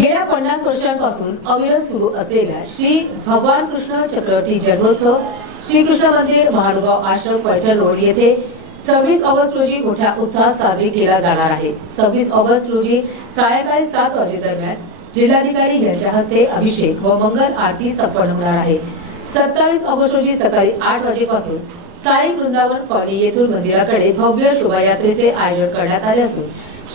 गेल्या पन्नास वर्षांपासून अविरत सुरू असलेल्या श्री भगवान कृष्ण चक्रवर्ती जन्मोत्सव श्रीकृष्ण मंदिर महानुभाव आश्रम पैठण रोड येथे सव्वीस ऑगस्ट रोजी मोठ्या उत्साहात साजरी केला जाणार आहे. सव्वीस ऑगस्ट रोजी सायंकाळी सात वाजेदरम्यान जिल्हाधिकारी यांच्या हस्ते अभिषेक व मंगल आरती संपन्न होणार आहे. सत्तावीस ऑगस्ट रोजी सकाळी आठ वाजेपासून साई वृंदावन कॉलनी येथून मंदिराकडे भव्य शोभायात्रेचे आयोजन करण्यात आले असून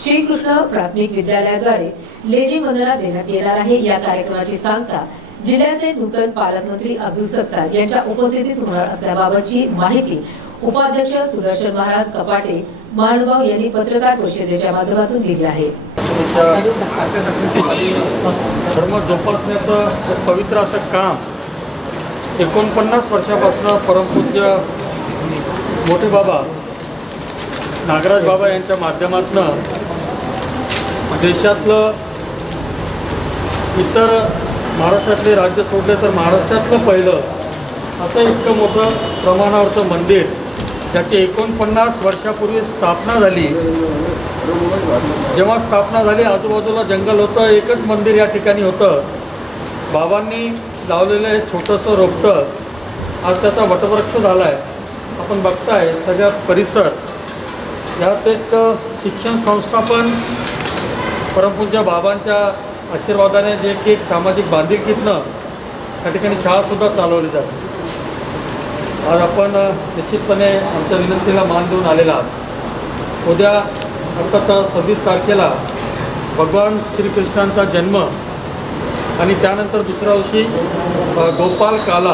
श्रीकृष्ण प्राथमिक विद्यालयाद्वारे लेझी वंदना देण्यात येणार आहे. या कार्यक्रमाची सांगता जिल्ह्याचे नूतन पालकमंत्री अब्दुल सत्तार यांच्या उपस्थितीत होणार असल्याबाबतची माहिती उपाध्यक्ष सुदर्शन महाराज कपाटे महानुभाव यांनी पत्रकार परिषदेच्या माध्यमातून दिली आहे. धर्म जोपासण्याचं पवित्र असं काम एकोणपन्नास वर्षापासून परमपूज्य मोठे बाबा नागराज बाबा यांच्या माध्यमातनं देशातलं इतर महाराष्ट्रातले राज्य सोडले तर महाराष्ट्रातलं पहिलं असं इतकं मोठं प्रमाणावरचं मंदिर ज्याची एकोणपन्नास वर्षापूर्वी स्थापना झाली. जेव्हा स्थापना झाली आजूबाजूला जंगल होतं एकच मंदिर या ठिकाणी होतं. बाबांनी लावलेलं हे छोटंसं रोपटं आज त्याचा वटवृक्ष झाला आहे आपण बघताय सगळा परिसर यात एक शिक्षण संस्था पण परमपूज्य बाबांच्या आशीर्वादाने जे की एक सामाजिक बांधिलकीतनं त्या ठिकाणी शाळासुद्धा चालवली जाते. आज आपण निश्चितपणे आमच्या विनंतीला मान देऊन आलेला आहात. उद्या अर्थात सव्वीस तारखेला भगवान श्रीकृष्णांचा जन्म आणि त्यानंतर दुसऱ्या दिवशी गोपाल काला.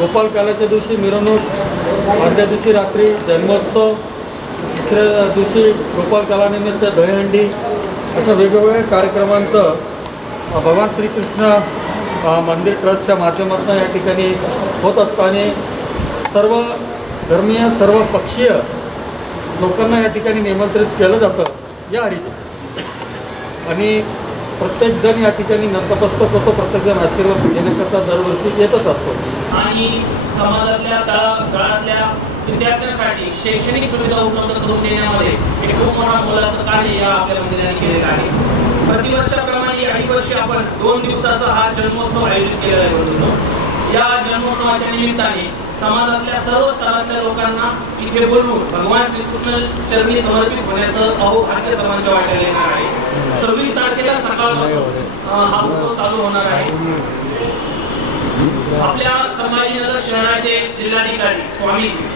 गोपाल कालाच्या दिवशी मिरवणूक आदल्या दिवशी रात्री जन्मोत्सव दुसऱ्या दिवशी गोपाल कलानिमित्त दहीहंडी अशा वेगवेगळ्या कार्यक्रमांचं भगवान श्रीकृष्ण मंदिर ट्रस्टच्या माध्यमातून या ठिकाणी होत असतं आणि सर्व धर्मीय सर्व पक्षीय लोकांना या ठिकाणी निमंत्रित केलं जातं या हरीचं. आणि प्रत्येकजण या ठिकाणी नतमस्तक होतो प्रत्येकजण आशीर्वाद घेण्याकरता दरवर्षी येतच असतो. आणि समाजातल्या तळा विद्यार्थ्यांसाठी शैक्षणिक सुविधा उपलब्ध करून देण्यामध्ये एक खूप मोठा मोलाचं कार्य या आपल्या मंदिराने केलेलं आहे. प्रतिवर्षाप्रमाणे याही वर्षी आपण दोन दिवसाचा हा जन्मोत्सव आयोजित केलेला आहे बंधूंनो. या जन्मोत्सवाच्या निमित्ताने समाजातल्या सर्व स्तरातल्या लोकांना इथे बोलवून भगवान श्रीकृष्ण चरणी समर्पित होण्याचं अहोभाग्य समाजाच्या वाटायला येणार आहे. सव्वीस तारखेला सकाळपासून हा उत्सव चालू होणार आहे. आपल्या संभाजीनगर शहराचे जिल्हाधिकारी स्वामीजी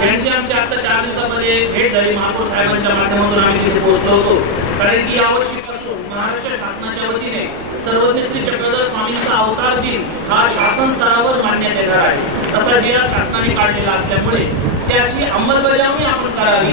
यांची आमची आता चार दिवसामध्ये भेट झाली. महापौर साहेबांच्या माध्यमातून आम्ही तिथे पोहोचलो होतो. कारण की यावर्षीपासून महाराष्ट्र शासनाच्या वतीने सर्वज्ञ श्री चक्रधर स्वामींचा अवतार दिन हा शासन स्तरावर मानण्यात येणार आहे. तसा जे शासनाने काढलेला असल्यामुळे त्याची अंमलबजावणी आपण करावी.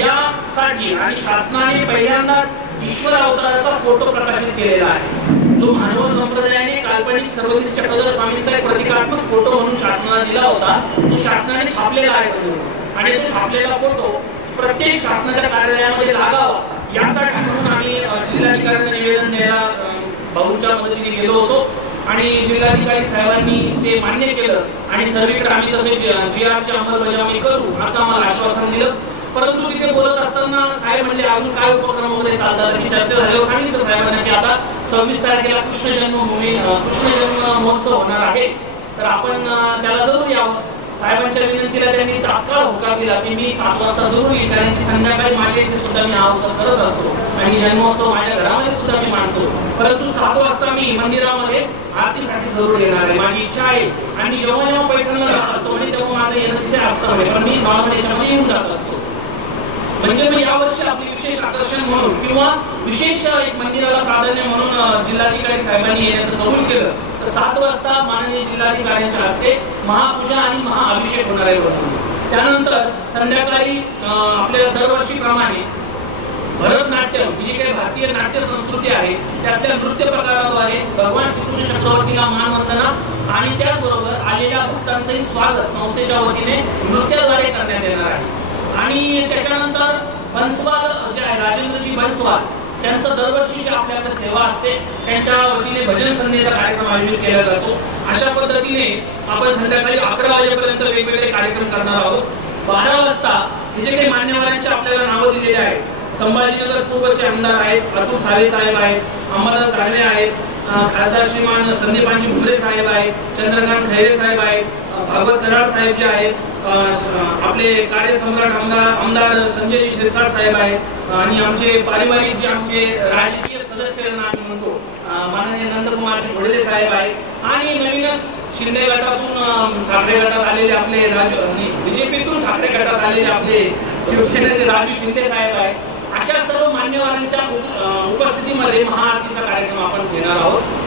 यासाठी आणि शासनाने पहिल्यांदाच ईश्वर अवताराचा फोटो प्रकाशित केलेला आहे. जो मानव संप्रदायाने काल्पनिक सर्वज्ञ चक्रधर स्वामींचा एक प्रतिकात्मक फोटो म्हणून शासनाला दिला होता. तो शासनाने छापलेला आहे बंधूंनो. आणि तो छापलेला फोटो प्रत्येक शासनाच्या कार्यालयामध्ये लागावा यासाठी म्हणून आम्ही जिल्हाधिकाऱ्यांना निवेदन द्यायला अ, भाऊच्या मदतीने गेलो होतो. आणि जिल्हाधिकारी साहेबांनी ते मान्य केलं. आणि सर्वीकडे आम्ही तसे जी आरची अंमलबजावणी करू असं आम्हाला आश्वासन दिलं. परंतु तिथे बोलत असताना साहेब म्हणजे अजून काय उपक्रम वगैरे चालतात? चर्चा झाल्यावर सांगितलं साहेबांना की आता सव्वीस तारखेला कृष्ण जन्मभूमी कृष्ण जन्म महोत्सव होणार आहे. तर आपण त्याला जरूर यावं. साहेबांच्या विनंतीला त्यांनी तात्काळ होकार दिला की मी सात वाजता जरूर येईल कारण की संध्याकाळी माझ्या इथे सुद्धा मी हा उत्सव करत असतो. आणि जन्मोत्सव माझ्या घरामध्ये सुद्धा मी मानतो परंतु सात वाजता मी मंदिरामध्ये आरतीसाठी जरूर येणार आहे. माझी इच्छा आहे. आणि जेव्हा जेव्हा पैठणला जात असतो म्हणजे तेव्हा माझं येणं तिथे असतं. पण मी नॉर्मल येऊन जात असतो. म्हणजे मग यावर्षी आपली विशेष आकर्षण म्हणून किंवा विशेष एक मंदिराला प्राधान्य म्हणून जिल्हाधिकारी साहेबांनी येण्याचं कबूल केलं तर सात वाजता माननीय जिल्हाधिकाऱ्यांच्या हस्ते महापूजा आणि महाअभिषेक होणार आहे त्यानंतर संध्याकाळी आपल्या दरवर्षीप्रमाणे भरतनाट्यम ही जी काही भारतीय नाट्य संस्कृती आहे त्यातल्या नृत्य प्रकाराद्वारे भगवान श्रीकृष्ण चक्रवर्तीला मानवंदना आणि त्याचबरोबर आलेल्या भक्तांचंही स्वागत संस्थेच्या वतीने नृत्याद्वारे करण्यात येणार आहे. आणि त्याच्यानंतर बन्सवाल जे आहे राजेंद्रजी बन्सवाल त्यांचं दरवर्षी जी आपल्याकडे सेवा असते त्यांच्या वतीने भजन संध्येचा कार्यक्रम आयोजित केला जातो. अशा पद्धतीने आपण संध्याकाळी अकरा वाजेपर्यंत वेगवेगळे कार्यक्रम करणार आहोत. बारा वाजता हे जे काही मान्यवरांचे आपल्याला नावं दिलेले आहेत संभाजीनगर पूर्वचे आमदार आहेत अतुल सावे साहेब आहेत अंबादास दानवे आहेत खासदार श्रीमान संदीपांजी भुमरे साहेब आहेत चंद्रकांत खैरे साहेब आहेत भागवत कराड साहेब जे आहेत आपले कार्यसम्राट आमदार आमदार संजयजी शिरसाट साहेब आहेत आणि आमचे पारिवारिक जे आमचे राजकीय सदस्य आम्ही म्हणतो माननीय नंदकुमारजी घोडेले साहेब आहेत आणि नवीनच शिंदे गटातून ठाकरे गटात आलेले आपले राजू बीजेपीतून ठाकरे गटात आलेले आपले शिवसेनेचे राजू शिंदे साहेब आहेत. अशा सर्व मान्यवरांच्या उपस्थितीमध्ये महाआरतीचा कार्यक्रम आपण घेणार आहोत.